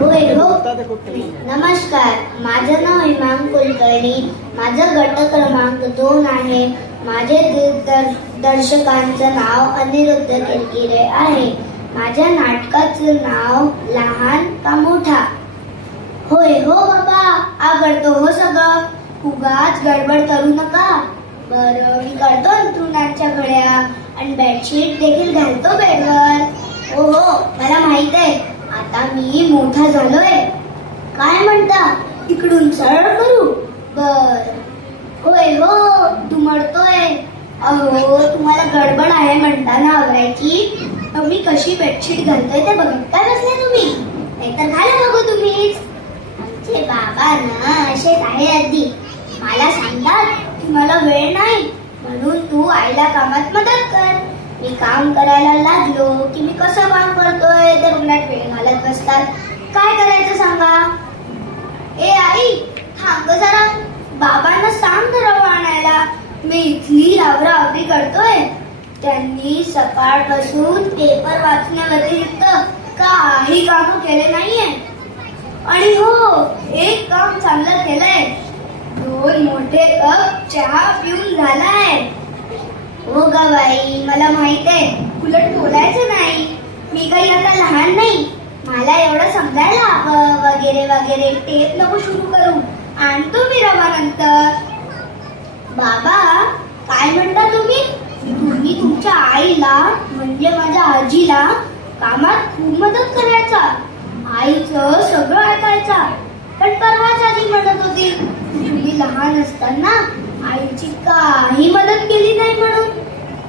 होय हो. नमस्कार, माझं नाव हिमांग कुलकर्णी. माझा गट क्रमांक 2 आहे. माझे दर्शकांचं नाव अनिरुद्ध किरकिरे आहे. माझ्या नाटकाचं नाव लहान का मोठा. होय हो बाबा, आवडतो हो सगळं. उगाच गडबड करू नका. बरं, मी करतो अंथरुणाच्या घड्या आणि बेडशीट देखील घालतो बेडवर. हो हो, मला माहित आहे. आता मी मोठा झालोय. काय म्हणता, इकडून सरळ करू? बर. होय हो, तू म्हणतोय. अहो, तुम्हाला गडबड आहे म्हणताना आवरायची. मी कशी बेडशीट घालतोय ते बघत काय बसले तुम्ही? नाहीतर घाला बघू तुम्हीच. आमचे बाबा ना असेच आहे अगदी. मला सांगतात की मला वेळ नाही म्हणून तू आईला कामात मदत कर. मी काम करायला लागलो की मी कसं काम करतोय ते बघण्यात वेळ घालत बसतात. काय करायचं सांगा? ए आई, थांब जरा. बाबांना सांग रवा आणायला. मी इथली आवराआवरी करतोय. त्यांनी सकाळपासून पेपर वाचण्याव्यतिरिक्त काही काम केले नाहीये. आणि हो, एक काम चांगलं केलंय. 2 मोठे कप चहा पिऊन झालाय. हो गा बाई, मला माहित आहे. उलट बोलायचं नाही. मी काही आता लहान नाही. मला एवढं समजायला हवं वगैरे वगैरे. टेप नको सुरू करू. आणतो मी रवा नंतर. बाबा, काय म्हणता तुम्ही? तुम्ही तुमच्या आईला म्हणजे माझ्या आजीला कामात खूप मदत करायचा. आईचं सगळं ऐकायचा. पण परवाच आजी म्हणत होती तुम्ही लहान असताना आईची काही मदत केली नाही म्हणून.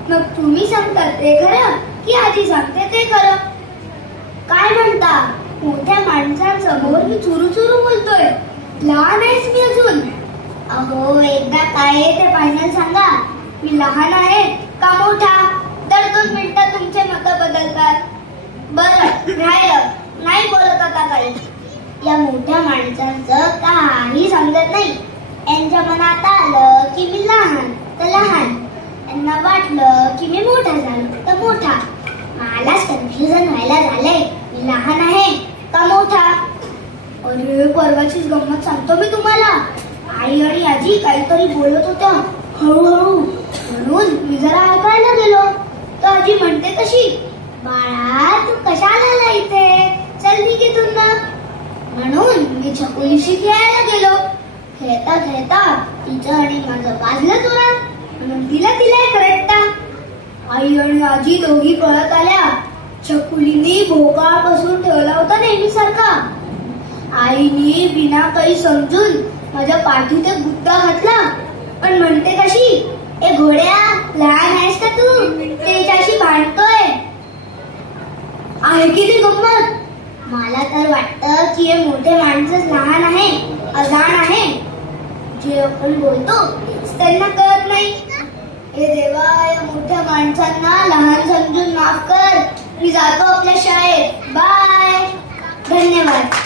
मग तुम्ही सांगता ते खरं की आजी सांगते ते खरं? काय म्हणता, मोठ्या माणसांसमोर मी चुरू चुरू बोलतोय. लहान आहेस मी अजून. अहो, एकदा काय ते फायनल सांगा. मी लहान आहे का मोठा? दर 2 मिनिटात तुमचे मत बदलतात. बरं, राहिलं. नाही बोलत आता काही. या मोठ्या माणसांचं काही समजत नाही. यांच्या मनात आलं की मी लहान तर लहान. यांना वाटलं की मी मोठा झालो तर मोठा. मलाच कन्फ्युजन व्हायला झालंय. मी लहान आहे का मोठा? अरे, परवाचीच गंमत सांगतो मी तुम्हाला. आई आणि आजी काहीतरी बोलत होत्या हळूहळू. म्हणून मी जरा ऐकायला गेलो. तर आजी म्हणते कशी, बाळा तू कशाला आला इथे? चल निघितून ना. म्हणून मी छकुलीशी खेळायला गेलो. खेळता खेळता तिचं आणि माझं वाजलं जोरात. म्हणून तिला एक रट्टा. आई आणि आजी दोघी पळत आल्या. छकुलीने भोकाळ बसून ठेवला होता नेहमीसारखा. आईने बिना काही समजून माझ्या पाठीत एक गुद्दा घातला. पण म्हणते कशी, ए घोड्या, लहान आहेस का तू? त्याच्याशी भांडतोय. आहे की ती गंमत? मला तर वाटतं की हे मोठे माणसंच लहान आहे, अजाण आहे. जे आपण बोलतो तेच त्यांना कळत नाही. हे देवा, या मोठ्या माणसांना लहान समजून माफ कर. मी जातो आपल्या शाळेत. बाय. धन्यवाद.